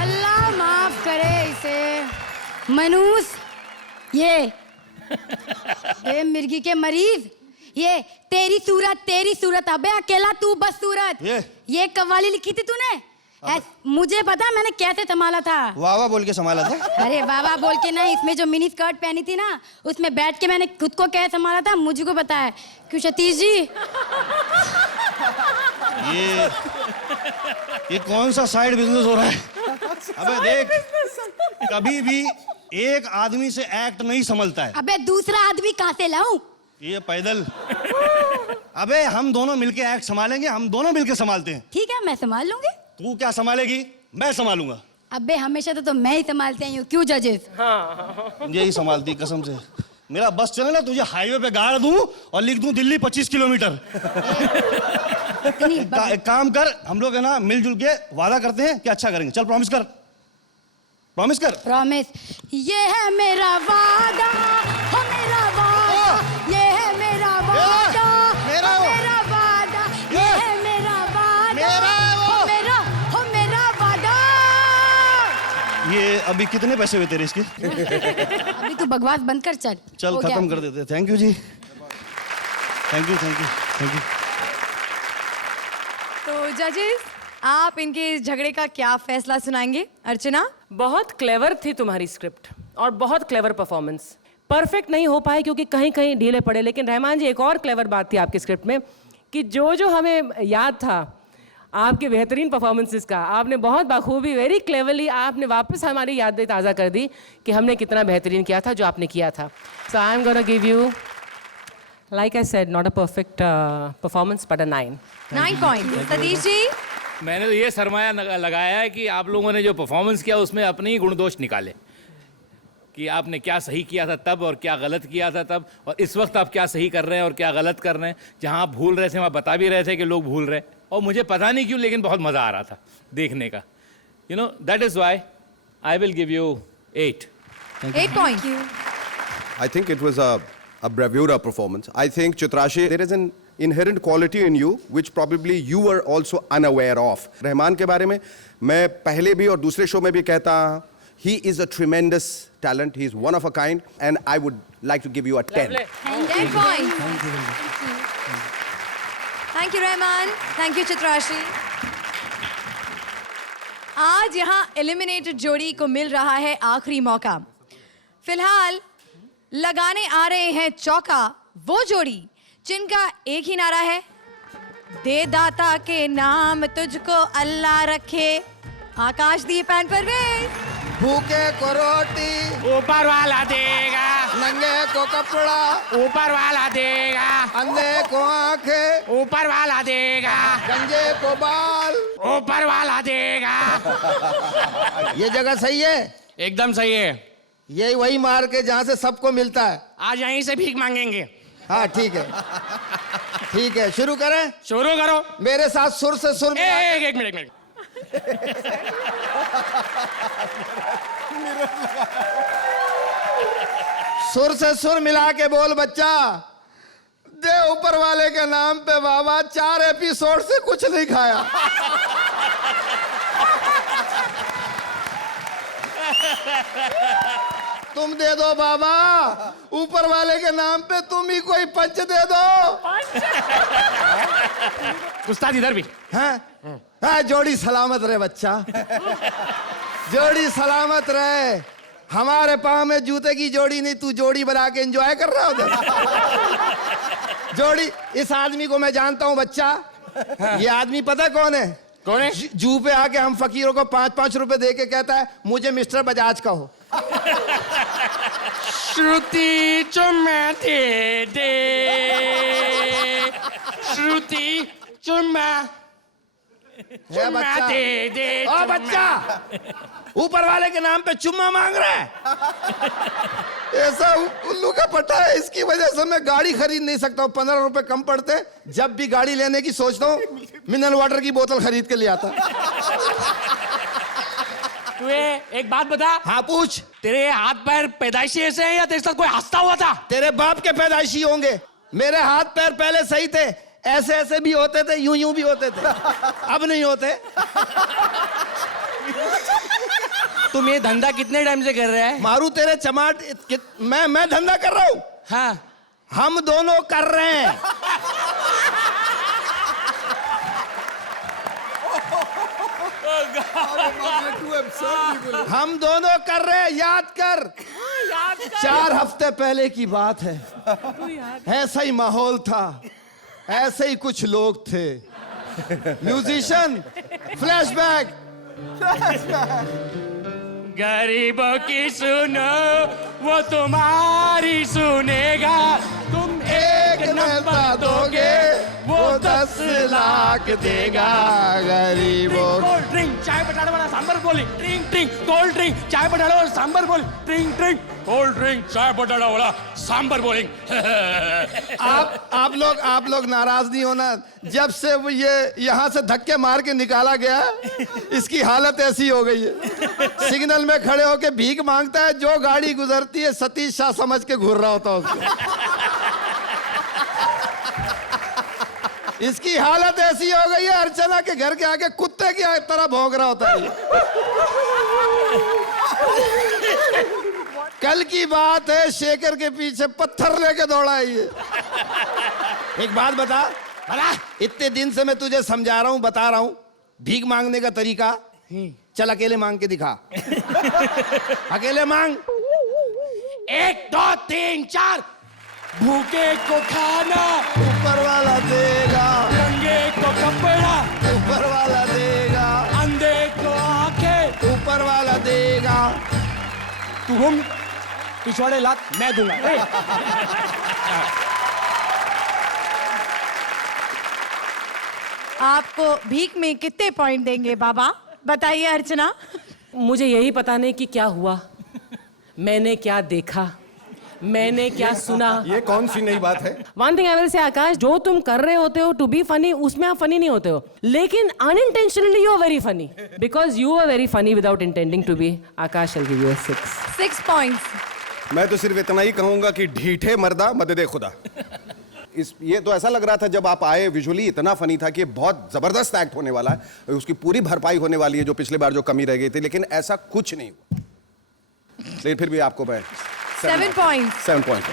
अल्लाह माफ करे इसे। मनूस ये मिर्गी के मरीज, ये तेरी सूरत। अबे अकेला तू बस सूरत। ये कव्वाली लिखी थी तूने? मुझे पता, मैंने कैसे संभाला था। वाह बोल के संभाला था? अरे वाह बोल के ना, इसमें जो मिनी स्कर्ट पहनी थी ना, उसमें बैठ के मैंने खुद को कैसे संभाला था मुझको पता है। क्यों सतीश जी? ये कौन सा साइड बिजनेस हो रहा है? अबे देख, कभी भी एक आदमी से एक्ट नहीं संभलता है। अबे दूसरा आदमी कहाँ से लाऊं? ये पैदल। अबे हम दोनों मिलके एक्ट संभालेंगे, हम दोनों मिलके संभालते हैं। ठीक है, मैं संभाल लूंगी। तू क्या संभालेगी? मैं संभालूंगा। अबे हमेशा तो मैं ही संभालते हैं, क्यों जजेस? यही संभालती कसम से। मेरा बस चले ना, तुझे हाईवे पे गाड़ दूं और लिख दूं दिल्ली 25 किलोमीटर। एक काम कर, हम लोग है ना मिलजुल के वादा करते हैं कि अच्छा करेंगे। चल प्रॉमिस कर। प्रॉमिस। ये है मेरा वादा, हो मेरा वादा, ये है मेरा वादा, मेरा वादा, ये है मेरा वादा, हो मेरा वादा। ये अभी कितने पैसे हुए तेरे इसके? अभी तू बकवास बंद कर, चल खत्म कर देते। Thank you ji, thank you. तो जजेस, आप इनके इस झगड़े का क्या फैसला सुनाएंगे? अर्चना? बहुत क्लेवर थी तुम्हारी स्क्रिप्ट और बहुत क्लेवर परफॉर्मेंस। परफेक्ट नहीं हो पाए क्योंकि कहीं कहीं ढीले पड़े, लेकिन रहमान जी एक और क्लेवर बात थी आपकी स्क्रिप्ट में कि जो हमें याद था आपके बेहतरीन परफॉर्मेंसेस का, आपने बहुत बखूबी, वेरी क्लेवरली आपने वापस हमारी यादें ताज़ा कर दी कि हमने कितना बेहतरीन किया था जो आपने किया था। So I am gonna give you, like I said, not a perfect performance but a 9 point. Satish ji? मैंने तो ये सरमाया लगाया है कि आप लोगों ने जो परफॉर्मेंस किया उसमें अपने ही गुण दोष निकाले कि आपने क्या सही किया था तब और क्या गलत किया था तब, और इस वक्त आप क्या सही कर रहे हैं और क्या गलत कर रहे हैं। जहां आप भूल रहे थे वहाँ बता भी रहे थे कि लोग भूल रहे हैं, और मुझे पता नहीं क्यों लेकिन बहुत मज़ा आ रहा था देखने का। You know, that is why I will give you 8 point. I think it was a bravura performance. I think, Chitrashi, there is an inherent quality in you which probably you were also unaware of. Rahman के बारे में मैं पहले भी और दूसरे show में भी कहता, he is a tremendous talent. He is one of a kind, and I would like to give you a 10. 10 points. Thank you, Rahman. Thank you, Chitrashi. आज यहाँ एलिमिनेटेड जोड़ी को मिल रहा है आखिरी मौका। फिलहाल लगाने आ रहे हैं चौका वो जोड़ी जिनका एक ही नारा है, दे दाता के नाम तुझको अल्लाह रखे। आकाशदीप एंड परवेज। भूखे को रोटी ऊपर वाला देगा, नंगे को कपड़ा ऊपर वाला देगा, अंधे को आंखें ऊपर वाला देगा, गंजे को बाल ऊपर वाला देगा। ये जगह सही है? एकदम सही है। यही वही मार के जहाँ से सबको मिलता है। आज यहीं से भीख मांगेंगे। हाँ ठीक है, ठीक है, शुरू करें? शुरू करो। मेरे साथ सुर से सुर एक मिनट। सुर से सुर मिला के बोल बच्चा। दे ऊपर वाले के नाम पे बाबा, 4 एपिसोड से कुछ नहीं खाया। तुम दे दो बाबा, ऊपर वाले के नाम पे तुम ही कोई पंच दे दो। उस्ताद इधर भी। हाँ? हाँ, जोड़ी सलामत रहे बच्चा, जोड़ी सलामत रहे। हमारे पाँव में जूते की जोड़ी नहीं, तू जोड़ी बना के एंजॉय कर रहा उधर। जोड़ी, इस आदमी को मैं जानता हूँ बच्चा। ये आदमी पता कौन है? कौन है? जू पे आके हम फकीरों को 5-5 रुपए दे के कहता है मुझे मिस्टर बजाज का हो। श्रुति चुम्मा दे दे, श्रुति चुम्मा बच्चा दे दे। ओ बच्चा, ऊपर वाले के नाम पे चुम्मा मांग रहा है। ऐसा उल्लू का पट्टा है, इसकी वजह से मैं गाड़ी खरीद नहीं सकता हूँ। 15 रुपए कम पड़ते, जब भी गाड़ी लेने की सोचता हूँ मिनरल वाटर की बोतल खरीद के ले आता। तू एक बात बता। हाँ पूछ। तेरे हाथ पैर पैदाइशी ऐसे हैं या तेरे साथ कोई हंसता हुआ था? तेरे बाप के पैदाइशी होंगे। मेरे हाथ पैर पहले सही थे, ऐसे ऐसे भी होते थे, यूं यूं भी होते थे, अब नहीं होते। तुम ये धंधा कितने टाइम से कर रहे हैं? मारू तेरे चमाट। मैं धंधा कर रहा हूँ? हाँ, हम दोनों कर रहे हैं। हम दोनों कर रहे हैं, याद कर। 4 हफ्ते पहले की बात है, ऐसा ही माहौल था, ऐसे ही कुछ लोग थे। Musician, flashback. गरीबों की सुनो, वो तुम्हारी सुनेगा। तुम 1 नंबर दोगे, वो 10 लाख देगा। गरीबों कोल्ड ड्रिंक, चाय पटाड़े वाला सांबर बोली, ड्रिंक ड्रिंक, कोल्ड ड्रिंक, चाय पटाड़े वाला सांबर बोली, ड्रिंक ड्रिंक, कोल्ड ड्रिंक, चाय पटाड़ा वाला सांबर बोलिंग। आप लोग नाराज नहीं होना। जब से वो ये यहाँ से धक्के मार के निकाला गया, इसकी हालत ऐसी हो गई है। सिग्नल में खड़े होके भीख मांगता है, जो गाड़ी गुजरती है सतीश शाह समझ के घूर रहा होता है उसको। इसकी हालत ऐसी हो गई है, अर्चना के घर के आगे कुत्ते की तरह भौंक रहा होता है। कल की बात है, शेखर के पीछे पत्थर लेके दौड़ा है ये। एक बात बता, इतने दिन से मैं तुझे समझा रहा हूं, बता रहा हूं भीख मांगने का तरीका। चल अकेले मांग के दिखा। अकेले मांग। 1 2 3 4। भूखे को खाना ऊपर वाला देगा, नंगे को कपड़ा ऊपर वाला देगा, अंधे को आंखें ऊपर वाला देगा। तू घूम, पिछवाड़े लात मैं दूंगा। आपको भीख में कितने पॉइंट देंगे बाबा, बताइए अर्चना। मुझे यही पता नहीं कि क्या हुआ, मैंने क्या देखा, मैंने क्या सुना। ये कौन सी नई बात है? One thing I will say आकाश, जो तुम कर रहे होते हो टू बी फनी, उसमें आप फनी नहीं होते हो, लेकिन unintentionally you are very funny, because you are very funny without intending to be. Akash will give you 6 points. मैं तो सिर्फ इतना ही कहूंगा कि ढीठे मर्दा मददे खुदा। ये तो ऐसा लग रहा था जब आप आए, विजुअली इतना फनी था कि बहुत जबरदस्त एक्ट होने वाला है, उसकी पूरी भरपाई होने वाली है जो पिछले बार जो कमी रह गई थी, लेकिन ऐसा कुछ नहीं हुआ। लेकिन फिर भी आपको मैं 7 पॉइंट्स। 7 पॉइंट्स।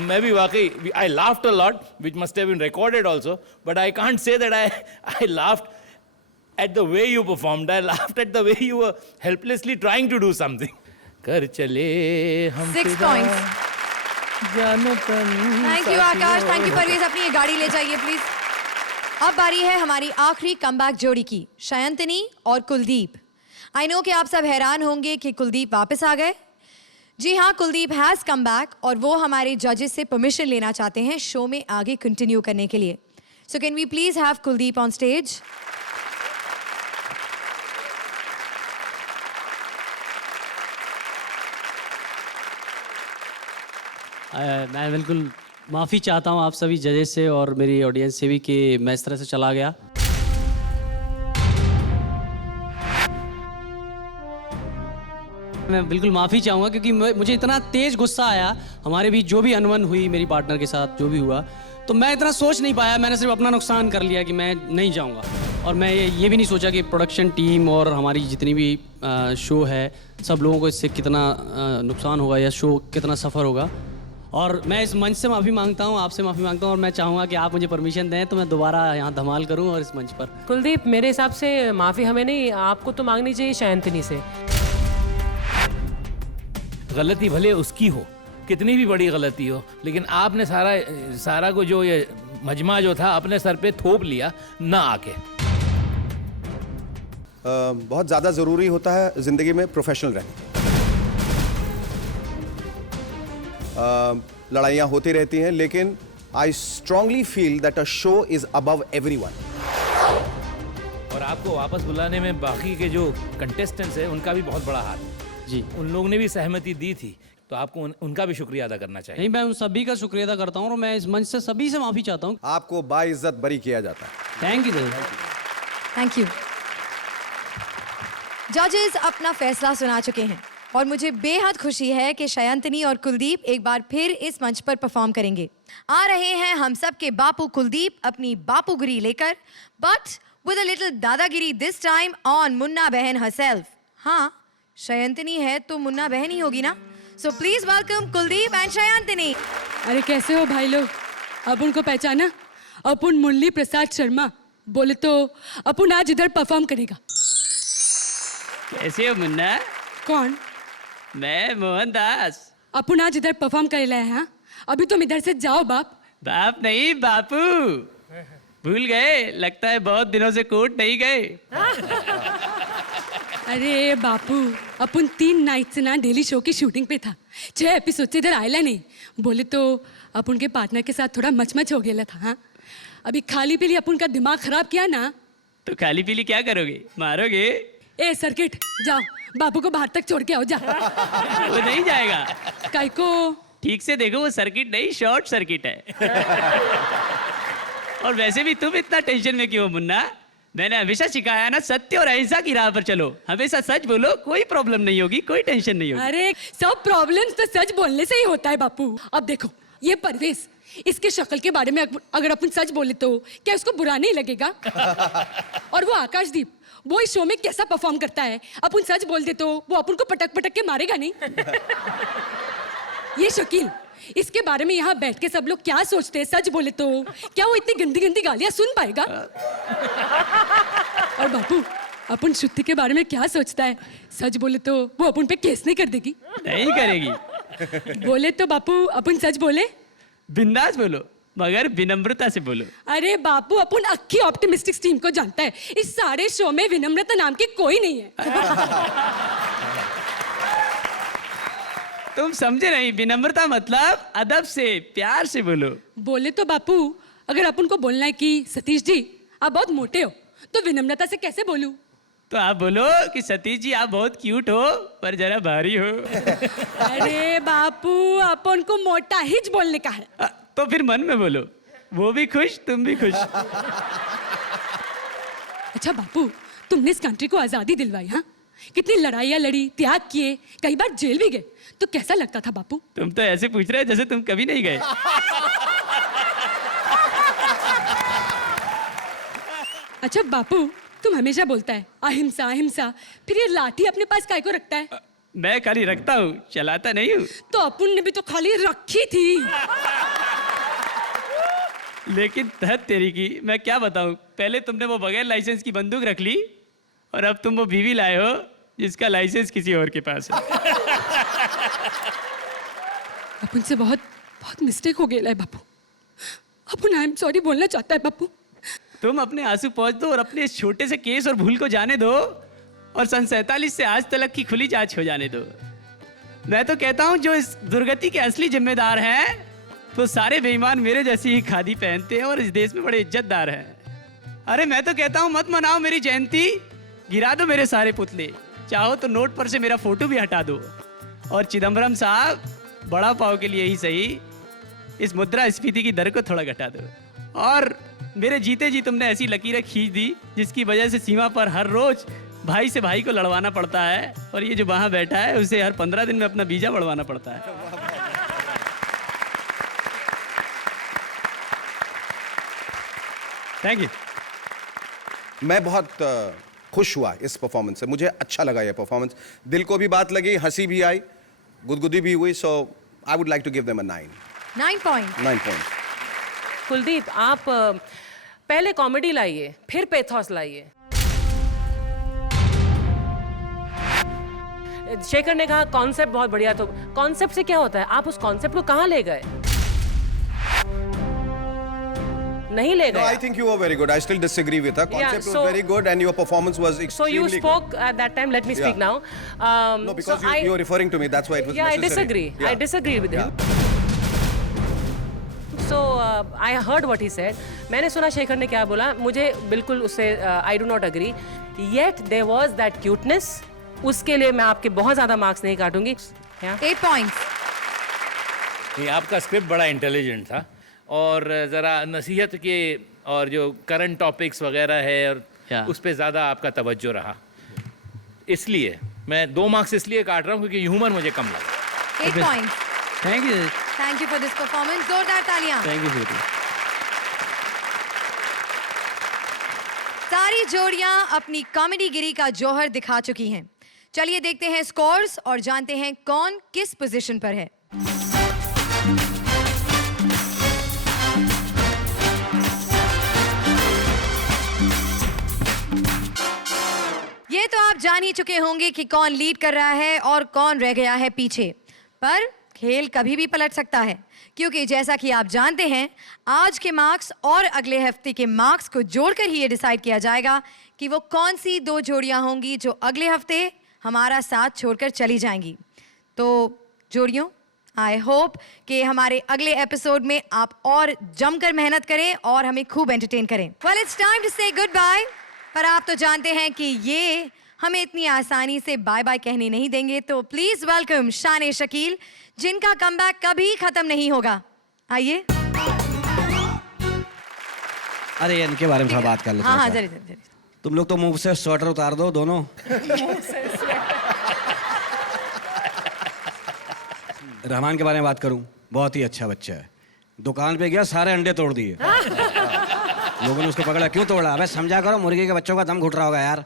मैं भी वाकई I laughed a lot, which must have been recorded also, but I can't say that I laughed at the way you performed. I laughed at the way you were helplessly trying to do something. कर चले हम 6 फिदा, points. जानो तन thank you Akash, thank you Parvez, अपनी ये गाड़ी ले जाइए प्लीज। अब बारी है हमारी आखिरी कमबैक जोड़ी की, शयंतनी और कुलदीप। आई नो कि आप सब हैरान होंगे कि कुलदीप वापस आ गए। जी हाँ, कुलदीप हैज कम बैक और वो हमारे जजेस से परमिशन लेना चाहते हैं शो में आगे कंटिन्यू करने के लिए। So can we please have Kuldeep on stage. मैं बिल्कुल माफ़ी चाहता हूँ आप सभी जजेस से और मेरी ऑडियंस से भी कि मैं इस तरह से चला गया। मैं बिल्कुल माफ़ी चाहूँगा क्योंकि मुझे इतना तेज़ गुस्सा आया, हमारे बीच जो भी अनबन हुई मेरी पार्टनर के साथ जो भी हुआ, तो मैं इतना सोच नहीं पाया। मैंने सिर्फ अपना नुकसान कर लिया कि मैं नहीं जाऊँगा, और मैं ये भी नहीं सोचा कि प्रोडक्शन टीम और हमारी जितनी भी शो है सब लोगों को इससे कितना नुकसान होगा या शो कितना सफ़र होगा। और मैं इस मंच से माफ़ी मांगता हूँ, आपसे माफ़ी मांगता हूँ, और मैं चाहूँगा कि आप मुझे परमिशन दें तो मैं दोबारा यहाँ धमाल करूँ और इस मंच पर। कुलदीप, मेरे हिसाब से माफ़ी हमें नहीं, आपको तो मांगनी चाहिए शयंतनी से। गलती भले उसकी हो, कितनी भी बड़ी गलती हो, लेकिन आपने सारा को जो ये मजमा जो था अपने सर पे थोप लिया ना आके। बहुत ज़्यादा ज़रूरी होता है ज़िंदगी में प्रोफेशनल रहना। लड़ाइयाँ होती रहती हैं, लेकिन I strongly feel that a show is above everyone. और आपको वापस बुलाने में बाकी के जो कंटेस्टेंट्स हैं उनका भी बहुत बड़ा हाथ जी। उन लोगों ने भी सहमति दी थी, तो आपको उनका भी शुक्रिया अदा करना चाहिए। नहीं, मैं उन सभी का शुक्रिया अदा करता हूँ और मैं इस मंच से सभी से माफ़ी चाहता हूँ। आपको बाइज्जत बरी किया जाता है। Thank you. Thank you. जजेस अपना फैसला सुना चुके हैं और मुझे बेहद खुशी है कि शयंतनी और कुलदीप एक बार फिर इस मंच पर परफॉर्म करेंगे। आ रहे हैं हम सब के बापू कुलदीप अपनी बापूगिरी लेकर, बट विद अ लिटिल दादागिरी दिस टाइम ऑन मुन्ना बहन हरसेल्फ। हाँ, शयंतनी है तो मुन्ना बहन ही होगी ना। So please welcome Kuldeep and Shayantani. अरे कैसे हो भाई लोग? अपुन को पहचाना? अपुन मुरली प्रसाद शर्मा। बोले तो अपुन आज इधर परफॉर्म करेगा। कैसे हो मुन्ना? कौन? मैं मोहन दास। अपुन आज इधर परफॉर्म कर रहे हैं। अभी तुम इधर से जाओ बाप। बाप नहीं बापू। भूल गए, लगता है बहुत दिनों से कोर्ट नहीं गए। अरे बापू, अपन 3 नाइट से ना डेली शो की शूटिंग पे था। 6 एपिसोड से इधर आयला नहीं। बोले तो अपन के पार्टनर के साथ थोड़ा मचमच हो गया था। हाँ, अभी खाली पीली अपन का दिमाग खराब किया ना। तो खाली पीली क्या करोगे? मारोगे? ए सर्किट, जाओ बापू को बाहर तक छोड़ के आओ जा। वो नहीं जाएगा। काय को? ठीक से देखो, वो सर्किट नहीं शॉर्ट सर्किट है। और वैसे भी तुम इतना टेंशन में क्यों मुन्ना? मैंने हमेशा सिखाया ना, सत्य और अहिंसा की राह पर चलो, हमेशा सच बोलो, कोई प्रॉब्लम नहीं होगी, कोई टेंशन नहीं होगी। अरे सब प्रॉब्लम्स तो सच बोलने से ही होता है बापू। अब देखो ये परवेश, इसके शक्ल के बारे में अगर अपन सच बोले तो क्या उसको बुरा नहीं लगेगा? और वो आकाशदीप, वो इस शो में कैसा परफॉर्म करता है, अपन सच बोल दे तो वो अपन को पटक पटक के मारेगा नहीं? ये शकील, इसके बारे में यहाँ बैठ के सब लोग क्या सोचते हैं, सच बोले तो क्या वो इतनी गंदी गंदी गालियां सुन पाएगा? और बापू, अपन श्रुति के बारे में क्या सोचता है, सच बोले तो वो अपन पे केस नहीं कर देगी? नहीं करेगी। बोले तो बापू अपन सच बोले? बिंदास बोलो, मगर विनम्रता से बोलो। अरे बापू, अपन अक्की ऑप्टिमिस्टिक्स टीम को जानता है, इस सारे शो में विनम्रता नाम की कोई नहीं है। तुम समझे नहीं, विनम्रता मतलब अदब से, प्यार से बोलो। बोले तो बापू, अगर अपन को बोलना है कि सतीश जी आप बहुत मोटे हो, तो विनम्रता से कैसे बोलूं? तो आप बोलो कि सतीश जी आप बहुत क्यूट हो पर जरा भारी हो। अरे बापू, अपन को मोटा ही बोलने का है। तो फिर मन में बोलो, वो भी खुश तुम भी खुश। अच्छा बापू, तुमने इस कंट्री को आजादी दिलवाई, हाँ? कितनी लड़ाइयाँ लड़ी, त्याग किए, कई बार जेल भी गए, तो कैसा लगता था बापू? तुम तो ऐसे पूछ रहे जैसे तुम कभी नहीं गए। अच्छा बापू, तुम हमेशा बोलता है अहिंसा अहिंसा, फिर ये लाठी अपने पास काय को रखता है? मैं खाली रखता हूँ, चलाता नहीं हूँ। तो अपन ने भी तो खाली रखी थी। लेकिन तहत तेरी की मैं क्या बताऊं, पहले तुमने वो बगैर लाइसेंस की बंदूक रख ली और अब तुम वो बीवी लाए हो जिसका लाइसेंस किसी और के पास है। अपन से बहुत बहुत मिस्टेक हो गया है बापू। अपन आई एम सॉरी बोलना चाहता है बापू। तुम अपने आंसू पोंछ दो और अपने इस छोटे से केस और भूल को जाने दो और सन 47 से आज तक की खुली जांच हो जाने दो। मैं तो कहता हूं जो इस दुर्गति के असली जिम्मेदार हैं वो सारे बेईमान मेरे जैसी ही खादी पहनते हैं और इस देश में बड़े इज्जतदार हैं। अरे मैं तो कहता हूं मत मनाओ मेरी जयंती, गिरा दो मेरे सारे पुतले, चाहो तो नोट पर से मेरा फोटो भी हटा दो और चिदम्बरम साहब बड़ा पाव के लिए ही सही इस मुद्रास्फीति की दर को थोड़ा घटा दो। और मेरे जीते जी तुमने ऐसी लकीरें खींच दी जिसकी वजह से सीमा पर हर रोज भाई से भाई को लड़वाना पड़ता है और ये जो वहां बैठा है उसे हर 15 दिन में अपना वीजा बढ़वाना पड़ता है। Thank you. मैं बहुत खुश हुआ इस परफॉर्मेंस से, मुझे अच्छा लगा ये परफॉर्मेंस, दिल को भी बात लगी, हंसी भी आई, गुदगुदी भी हुई। So I would like to give them a 9 point. Kuldeep, आप पहले कॉमेडी लाइए फिर पेथोस लाइए। शेखर ने कहा कॉन्सेप्ट बहुत बढ़िया, तो कॉन्सेप्ट से क्या होता है, आप उस कॉन्सेप्ट को कहां ले गए? नहीं ले गए। No, I think you were very good. I still disagree with her. Concept was very good and your performance was extremely good. So you spoke at that time. Let me speak now. No, because you were referring to me. That's why it was necessary. I disagree. I disagree with him. So I heard what he said. मैंने सुना शेखर ने क्या बोला, मुझे बिल्कुल उससे I do not agree. Yet there was that cuteness. उसके लिए मैं आपके बहुत ज़्यादा मार्क्स नहीं काटूंगी। 8 points. ये आपका स्क्रिप्ट बड़ा इंटेलिजेंट था और ज़रा नसीहत के और जो करंट टॉपिक्स वगैरह है और उस पर ज़्यादा आपका तवज्जो रहा, इसलिए मैं 2 मार्क्स इसलिए काट रहा हूँ क्योंकि ह्यूमर मुझे कम लगा। 8 points. Thank you. Thank you for this performance. जोरदार तालियां। थैंक यू बेटी। सारी जोड़ियां अपनी कॉमेडी गिरी का जौहर दिखा चुकी हैं। चलिए देखते हैं स्कोर्स और जानते हैं कौन किस पोजीशन पर है। ये तो आप जान ही चुके होंगे कि कौन लीड कर रहा है और कौन रह गया है पीछे, पर खेल कभी भी पलट सकता है क्योंकि जैसा कि आप जानते हैं आज के मार्क्स और अगले हफ्ते के मार्क्स को जोड़कर ही ये डिसाइड किया जाएगा कि वो कौन सी 2 जोड़ियां होंगी जो अगले हफ्ते हमारा साथ छोड़कर चली जाएंगी। तो जोड़ियों, आई होप कि हमारे अगले एपिसोड में आप और जमकर मेहनत करें और हमें खूब एंटरटेन करें। वेल इट्स टाइम टू से गुड बाय, पर आप तो जानते हैं कि ये हमें इतनी आसानी से बाय बाय कहने नहीं देंगे, तो प्लीज वेलकम शान शकील जिनका कमबैक कभी खत्म नहीं होगा। आइए। अरे इनके बारे में थोड़ा बात कर लेते हैं। हाँ जरूर। तुम लोग तो मुंह से स्वेटर उतार दो दोनों। रहमान के बारे में बात करूं, बहुत ही अच्छा बच्चा है। दुकान पे गया सारे अंडे तोड़ दिए। लोगों ने उसको पकड़ा, क्यों तोड़ा? अबे समझा करो, मुर्गी के बच्चों का दम घुट रहा होगा यार।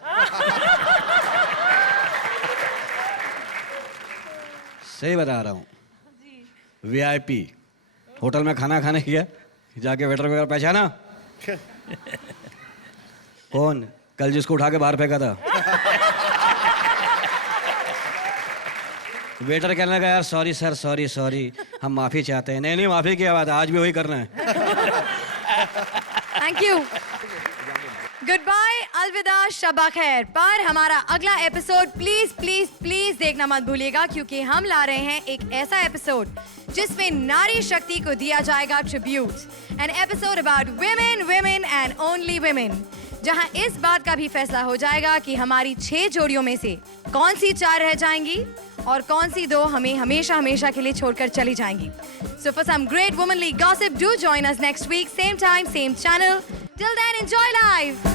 सही बता रहा हूँ। VIP होटल में खाना खाने गया, जाके वेटर वगैरह पहचाना कौन? कल जिसको उठा के बाहर फेंका था। वेटर कहने लगा यार सॉरी सर, सॉरी हम माफी चाहते हैं। नहीं माफी की बात, आज भी वही करना है। थैंक यू, गुड बाय, अलविदा, शबा खैर। पर हमारा अगला एपिसोड प्लीज प्लीज प्लीज देखना मत भूलिएगा क्योंकि हम ला रहे हैं एक ऐसा एपिसोड जिसमें नारी शक्ति को दिया जाएगा tribute. An episode about women and only women, जहां इस बात का भी फैसला हो जाएगा कि हमारी 6 जोड़ियों में से कौन सी 4 रह जाएंगी और कौन सी 2 हमें हमेशा हमेशा के लिए छोड़कर चली जाएंगी। So for some great womanly gossip, do join us next week, same time, same channel. Till then, enjoy life.